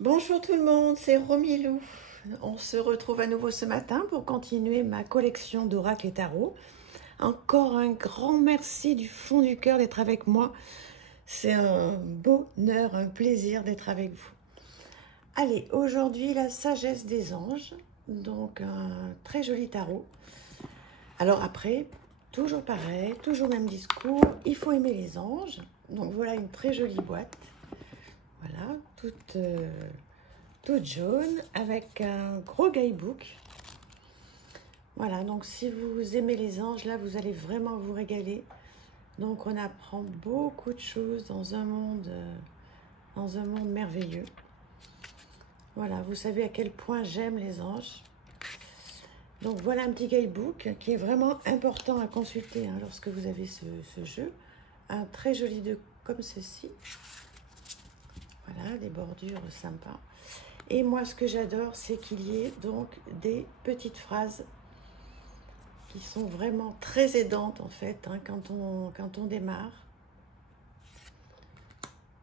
Bonjour tout le monde, c'est Romilou. On se retrouve à nouveau ce matin pour continuer ma collection d'oracles et tarot. Encore un grand merci du fond du cœur d'être avec moi. C'est un bonheur, un plaisir d'être avec vous. Allez, aujourd'hui la sagesse des anges, donc un très joli tarot. Alors après, toujours pareil, toujours le même discours, il faut aimer les anges. Donc voilà une très jolie boîte. Voilà, toute jaune avec un gros guidebook. Voilà, donc si vous aimez les anges, là, vous allez vraiment vous régaler. Donc on apprend beaucoup de choses dans un monde merveilleux. Voilà, vous savez à quel point j'aime les anges. Donc voilà un petit guidebook qui est vraiment important à consulter hein, lorsque vous avez ce jeu. Un très joli de comme ceci. Voilà, des bordures sympas. Et moi, ce que j'adore, c'est qu'il y ait donc des petites phrases qui sont vraiment très aidantes, en fait, hein, quand on démarre.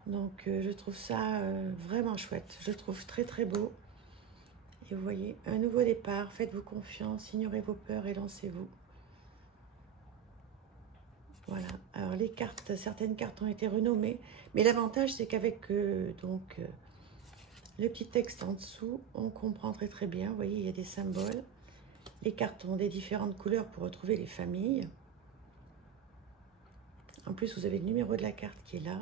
Donc, je trouve ça vraiment chouette. Je trouve très, très beau. Et vous voyez, un nouveau départ, faites-vous confiance, ignorez vos peurs et lancez-vous. Voilà. Alors, les cartes, certaines cartes ont été renommées. Mais l'avantage, c'est qu'avec le petit texte en dessous, on comprend très très bien. Vous voyez, il y a des symboles. Les cartes ont des différentes couleurs pour retrouver les familles. En plus, vous avez le numéro de la carte qui est là.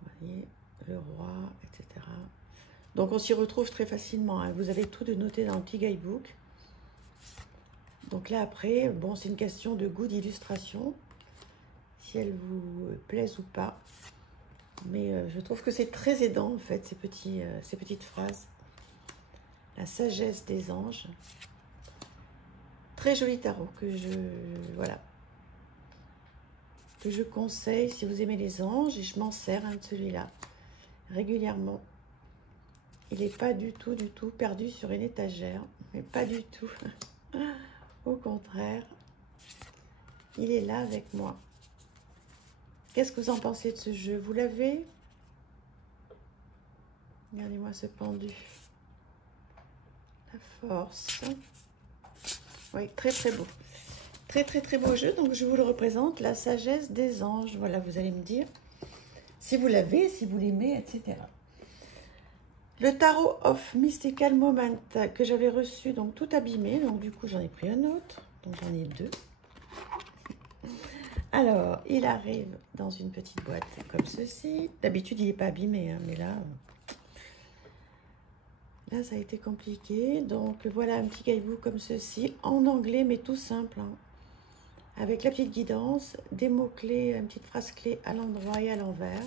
Vous voyez, le roi, etc. Donc, on s'y retrouve très facilement. Hein. Vous avez tout de noté dans le petit guidebook. Donc là, après, bon, c'est une question de goût d'illustration. Si elles vous plaisent ou pas. Mais je trouve que c'est très aidant, en fait, ces petites phrases. La sagesse des anges. Très joli tarot que je conseille si vous aimez les anges. Et je m'en sers de celui-là régulièrement. Il n'est pas du tout perdu sur une étagère. Mais pas du tout. Au contraire, il est là avec moi. Qu'est-ce que vous en pensez de ce jeu? Vous l'avez? Regardez-moi ce pendu. La force. Oui, très très beau. Très très très beau jeu. Donc je vous le représente, la sagesse des anges. Voilà, vous allez me dire si vous l'avez, si vous l'aimez, etc. Le Tarot of Mystical Moment que j'avais reçu, donc tout abîmé. Donc du coup, j'en ai pris un autre. Donc j'en ai deux. Alors, il arrive dans une petite boîte comme ceci. D'habitude, il n'est pas abîmé, hein, mais là, ça a été compliqué. Donc, voilà un petit guidebook comme ceci, en anglais, mais tout simple. Hein, avec la petite guidance, des mots-clés, une petite phrase clé à l'endroit et à l'envers.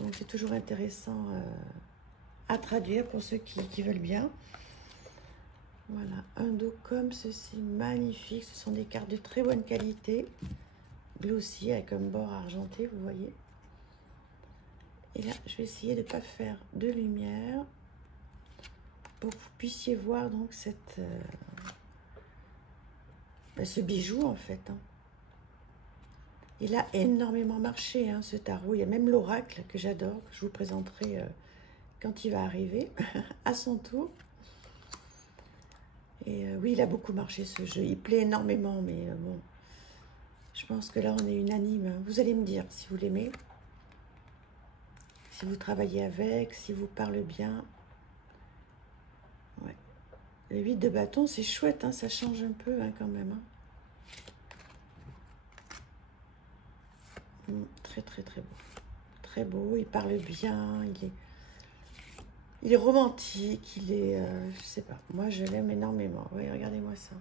Donc, c'est toujours intéressant à traduire pour ceux qui veulent bien. Voilà, un dos comme ceci, magnifique. Ce sont des cartes de très bonne qualité. Glossy avec un bord argenté, vous voyez. Et là, je vais essayer de ne pas faire de lumière pour que vous puissiez voir donc ce bijou en fait. Hein. Il a énormément marché, hein, ce tarot. Il y a même l'oracle que j'adore, que je vous présenterai quand il va arriver à son tour. Et oui, il a beaucoup marché ce jeu. Il plaît énormément, mais bon, je pense que là, on est unanime. Hein. Vous allez me dire si vous l'aimez, si vous travaillez avec, si vous parlez bien. Ouais. Le 8 de bâton, c'est chouette, hein, ça change un peu hein, quand même. Hein. Très, très, très beau. Très beau, il parle bien, il est romantique, il est... je sais pas, moi je l'aime énormément. Oui, regardez-moi ça.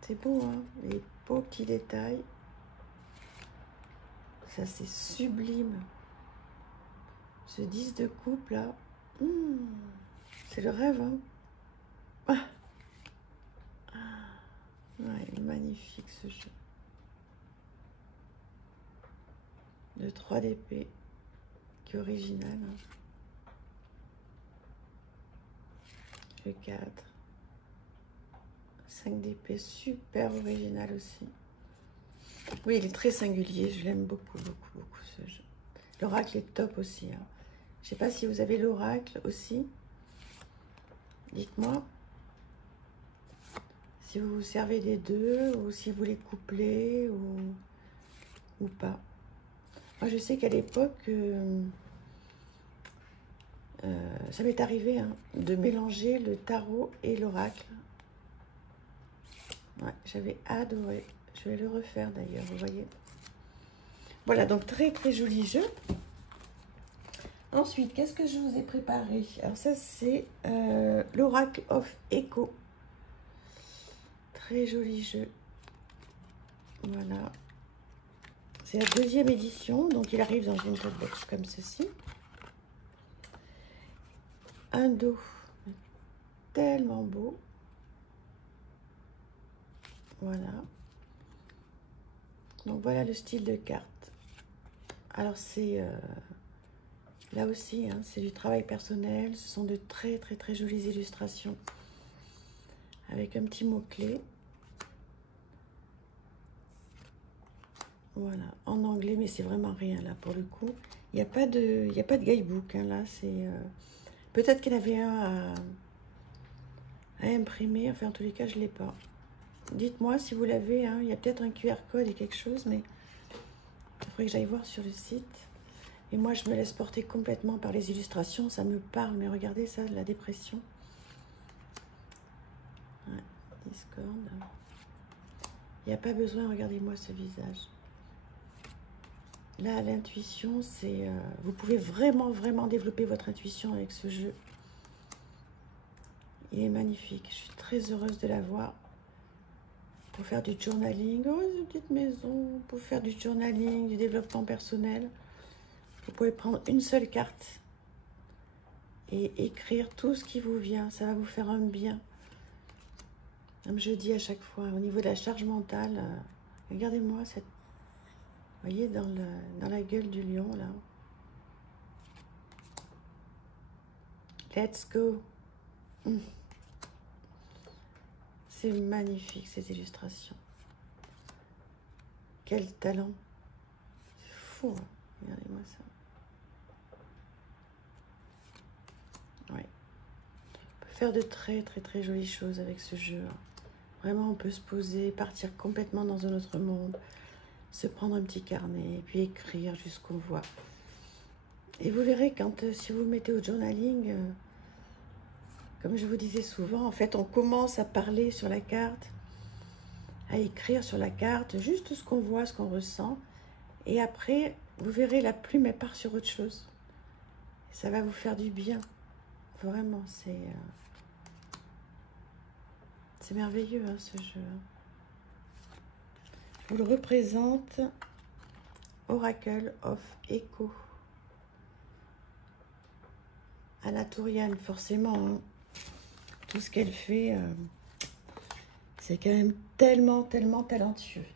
C'est beau, hein, les beaux petits détails. Ça, c'est sublime. Ce 10 de coupe, là, c'est le rêve, hein. Ouais, magnifique ce jeu. Le 3 d'épée, qui est original. Hein. Le 4. 5 d'épée, super original aussi. Oui, il est très singulier, je l'aime beaucoup, beaucoup, beaucoup ce jeu. L'oracle est top aussi. Hein. Je sais pas si vous avez l'oracle aussi. Dites-moi si vous vous servez des deux ou si vous les couplez ou pas. Moi, je sais qu'à l'époque, ça m'est arrivé hein, de mélanger le tarot et l'oracle. Ouais, j'avais adoré. Je vais le refaire d'ailleurs, vous voyez. Voilà, donc très très joli jeu. Ensuite, qu'est-ce que je vous ai préparé? Alors ça, c'est l'Oracle of Echo. Très joli jeu. Voilà. C'est la deuxième édition, donc il arrive dans une tote box comme ceci. Un dos tellement beau. Voilà. Donc voilà le style de carte. Alors c'est là aussi, hein, c'est du travail personnel. Ce sont de très très très jolies illustrations avec un petit mot-clé. Voilà, en anglais, mais c'est vraiment rien là pour le coup. Il n'y a pas de guidebook hein, là. C'est peut-être qu'il y en avait un à imprimer. Enfin, en tous les cas, je ne l'ai pas. Dites-moi si vous l'avez. Hein. Il y a peut-être un QR code et quelque chose, mais il faudrait que j'aille voir sur le site. Et moi, je me laisse porter complètement par les illustrations. Ça me parle, mais regardez ça, la dépression. Ouais, Discord. Il n'y a pas besoin, regardez-moi ce visage. Là, l'intuition, c'est... vous pouvez vraiment, vraiment développer votre intuition avec ce jeu. Il est magnifique. Je suis très heureuse de l'avoir. Pour faire du journaling. Oh, c'est une petite maison. Pour faire du journaling, du développement personnel. Vous pouvez prendre une seule carte et écrire tout ce qui vous vient. Ça va vous faire un bien. Comme je dis à chaque fois, au niveau de la charge mentale, regardez-moi cette... Vous voyez, dans la gueule du lion, là. Let's go. C'est magnifique, ces illustrations. Quel talent. C'est fou, hein. Regardez-moi ça. Oui. On peut faire de très, très, très jolies choses avec ce jeu. Vraiment, on peut se poser, partir complètement dans un autre monde, se prendre un petit carnet, et puis écrire jusqu'au voit. Et vous verrez, si vous mettez au journaling, comme je vous disais souvent, en fait, on commence à parler sur la carte, à écrire sur la carte, juste ce qu'on voit, ce qu'on ressent. Et après, vous verrez, la plume, elle part sur autre chose. Et ça va vous faire du bien. Vraiment, c'est merveilleux, hein, ce jeu. Je vous le représente. Oracle of Echo. Anna Tourian, forcément. Hein. Tout ce qu'elle fait, c'est quand même tellement, tellement talentueux.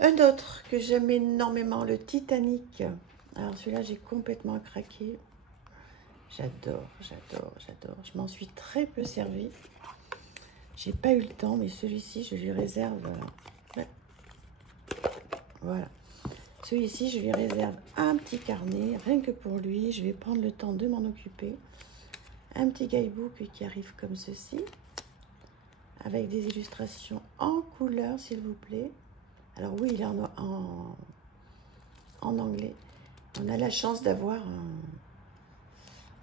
Un autre que j'aime énormément, le Titanic. Alors celui-là, j'ai complètement craqué. J'adore, j'adore, j'adore. Je m'en suis très peu servie. J'ai pas eu le temps, mais celui-ci, je lui réserve... ouais. Voilà. Celui-ci, je lui réserve un petit carnet, rien que pour lui. Je vais prendre le temps de m'en occuper. Un petit guidebook qui arrive comme ceci, avec des illustrations en couleur, s'il vous plaît. Alors oui, il est en anglais. On a la chance d'avoir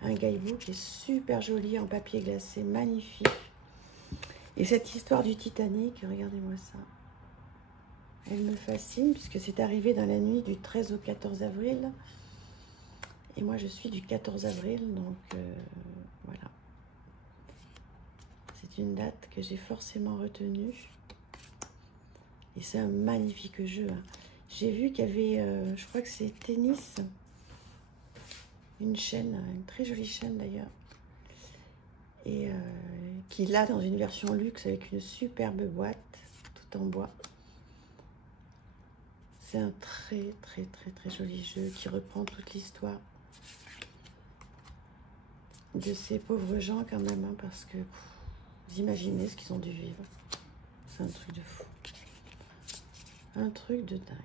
un guidebook qui est super joli en papier glacé, magnifique. Et cette histoire du Titanic, regardez-moi ça. Elle me fascine puisque c'est arrivé dans la nuit du 13 au 14 avril. Et moi, je suis du 14 avril, donc voilà. C'est une date que j'ai forcément retenue. Et c'est un magnifique jeu. Hein. J'ai vu qu'il y avait, je crois que c'est Tennis, une chaîne, une très jolie chaîne d'ailleurs. Et qui l'a dans une version luxe avec une superbe boîte, tout en bois. C'est un très, très, très, très joli jeu qui reprend toute l'histoire de ces pauvres gens quand même, hein, parce que vous imaginez ce qu'ils ont dû vivre. C'est un truc de fou. Un truc de dingue.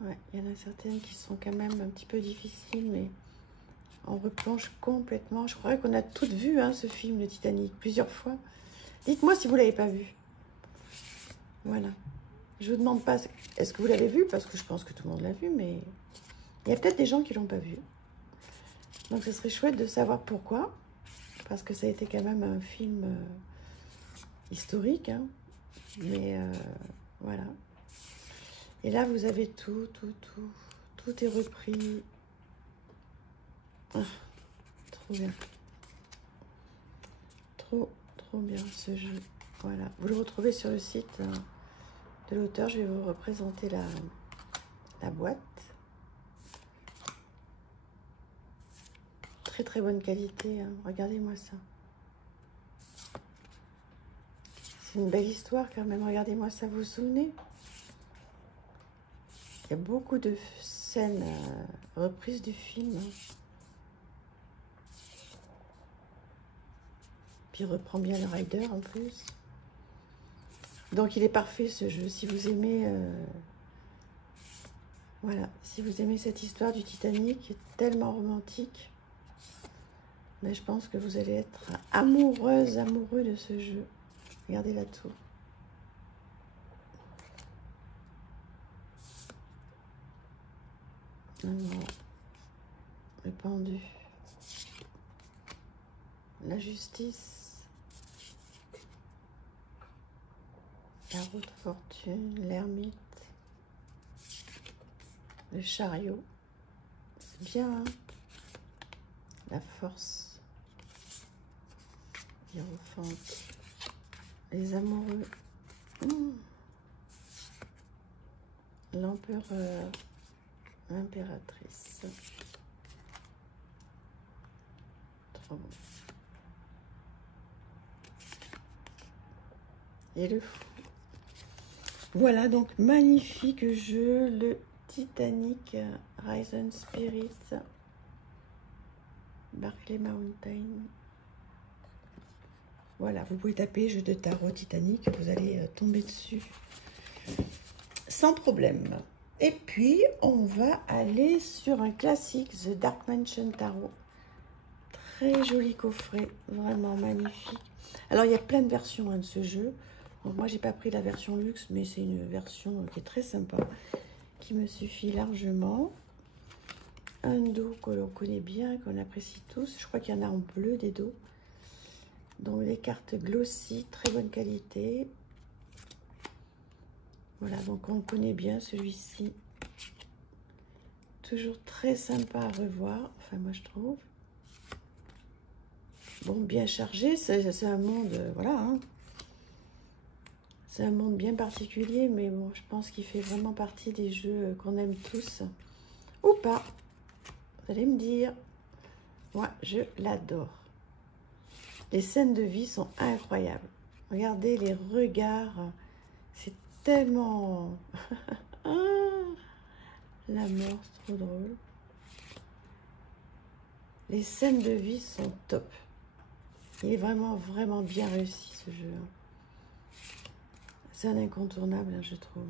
Ouais, il y en a certaines qui sont quand même un petit peu difficiles, mais on replonge complètement. Je crois qu'on a toutes vu hein, ce film, le Titanic, plusieurs fois. Dites-moi si vous ne l'avez pas vu. Voilà. Je vous demande pas, est-ce que vous l'avez vu? Parce que je pense que tout le monde l'a vu, mais il y a peut-être des gens qui ne l'ont pas vu. Donc ce serait chouette de savoir pourquoi. Parce que ça a été quand même un film historique. Hein. Mais voilà. Et là, vous avez tout. Tout est repris. Ah, trop bien. Trop bien ce jeu. Voilà. Vous le retrouvez sur le site de l'auteur. Je vais vous représenter la boîte. Très bonne qualité. Hein. Regardez-moi ça. C'est une belle histoire quand même. Regardez-moi ça. Vous vous souvenez? Il y a beaucoup de scènes reprises du film. Hein. Puis il reprend bien le rider en plus. Donc il est parfait ce jeu. Si vous aimez... voilà. Si vous aimez cette histoire du Titanic, qui est tellement romantique... Mais je pense que vous allez être amoureuse, amoureux de ce jeu. Regardez la tour. Alors, le pendu. La justice. La roue de fortune. L'ermite. Le chariot. C'est bien, hein? La force. Hiérophante. Les amoureux. L'empereur. L'impératrice. Trop bon. Et le fou. Voilà donc magnifique jeu, le Titanic Risen Spirit. Barclay Mountain. Voilà, vous pouvez taper jeu de tarot Titanic, vous allez tomber dessus sans problème. Et puis, on va aller sur un classique, The Dark Mansion Tarot. Très joli coffret, vraiment magnifique. Alors, il y a plein de versions hein, de ce jeu. Donc, moi, j'ai pas pris la version luxe, mais c'est une version qui est très sympa, qui me suffit largement. Un dos que l'on connaît bien, qu'on apprécie tous. Je crois qu'il y en a en bleu des dos. Donc, les cartes glossy, très bonne qualité. Voilà, donc on connaît bien celui-ci. Toujours très sympa à revoir, enfin moi je trouve. Bon, bien chargé, c'est un monde, voilà. Hein. C'est un monde bien particulier, mais bon, je pense qu'il fait vraiment partie des jeux qu'on aime tous. Ou pas, vous allez me dire. Moi, je l'adore. Les scènes de vie sont incroyables. Regardez les regards, c'est tellement... La mort, c'est trop drôle. Les scènes de vie sont top. Il est vraiment bien réussi ce jeu. C'est un incontournable, hein, je trouve.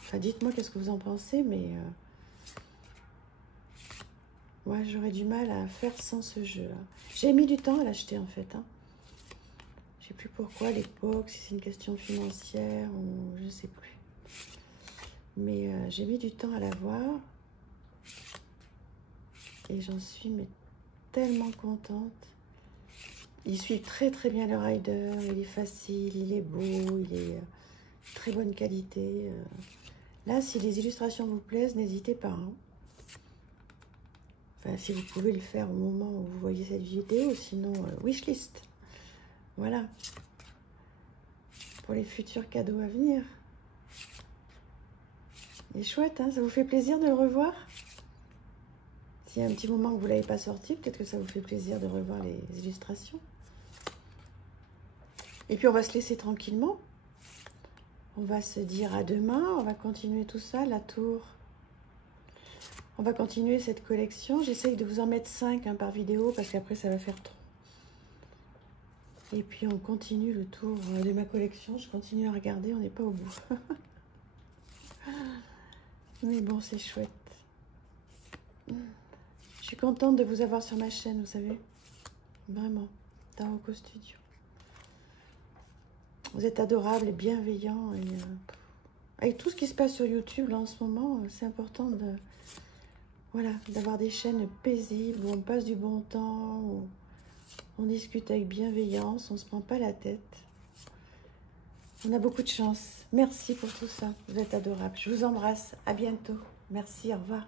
Enfin, dites-moi qu'est-ce que vous en pensez, mais... moi, j'aurais du mal à faire sans ce jeu. Hein. J'ai mis du temps à l'acheter, en fait. Hein. Je ne sais plus pourquoi, à l'époque, si c'est une question financière ou je ne sais plus. Mais j'ai mis du temps à l'avoir. Et j'en suis mais, tellement contente. Il suit très bien le rider. Il est facile, il est beau, il est très bonne qualité. Là, si les illustrations vous plaisent, n'hésitez pas. Hein. Enfin, si vous pouvez le faire au moment où vous voyez cette vidéo. Sinon, wishlist. Voilà. Pour les futurs cadeaux à venir. Il est chouette, hein, ça vous fait plaisir de le revoir? S'il y a un petit moment que vous ne l'avez pas sorti, peut-être que ça vous fait plaisir de revoir les illustrations. Et puis on va se laisser tranquillement. On va se dire à demain, on va continuer tout ça, la tour. On va continuer cette collection. J'essaye de vous en mettre 5 hein, par vidéo, parce qu'après ça va faire trop. Et puis on continue le tour de ma collection. Je continue à regarder, on n'est pas au bout. Mais bon, c'est chouette. Je suis contente de vous avoir sur ma chaîne, vous savez. Vraiment, Taroko Studio. Vous êtes adorables et bienveillants. Et, avec tout ce qui se passe sur YouTube, là, en ce moment, c'est important de... Voilà, d'avoir des chaînes paisibles, où on passe du bon temps, où on discute avec bienveillance, on ne se prend pas la tête. On a beaucoup de chance. Merci pour tout ça. Vous êtes adorables. Je vous embrasse. À bientôt. Merci. Au revoir.